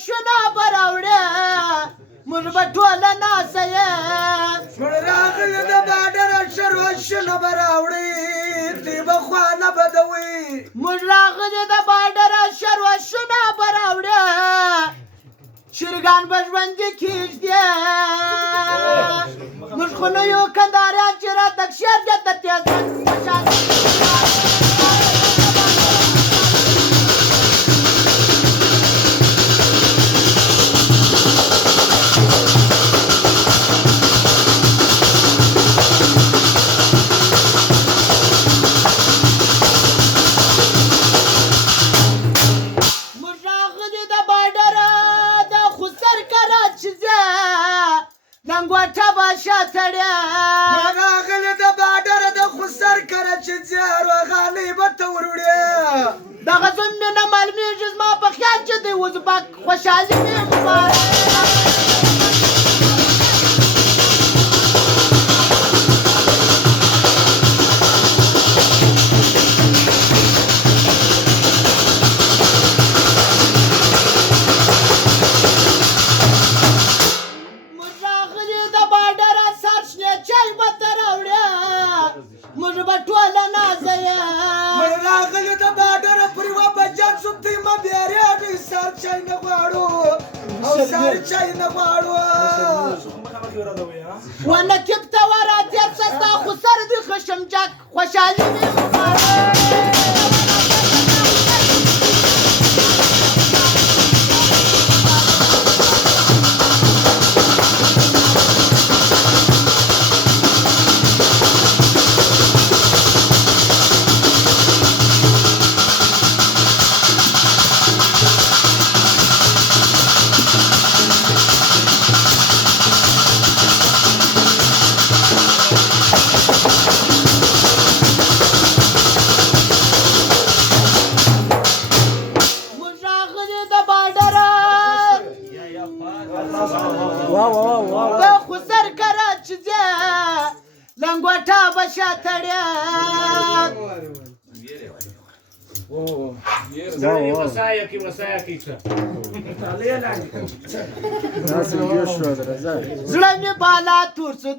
شروشونه به راوړې موږ به ټوله ناسه یې موږ راغلي د باډره شروشونه به راوړي دوی به خوانه بدوي موږ راغلي د باډره شروشونه به راوړې چرګان به ژوندي کېږدي موږ خو نه یو کنداریان چې راته کښېر دې د تېزن لنګوټه به شاتړیا موږ راغلي د باډره د خسر کره چې ځې روغانۍ به ته وروړې دغه زوم مې نه معلومېږي زما په خیال چې دی ازبک خوشحالي مې مبارک موږ به ټوله نازه یې موږ راغلي د باډره پر یوه بجه شو دوی مه بیارېږئ سهار چای نه غواړو او سهار چای نه غواړو و نقیب ته وراتېر شه ستا خو سر دې خشمجک خوشحالي مې مبارک د خسر کره چې ځې لنګوټه به شاتړیا زړه مې بالا تور سو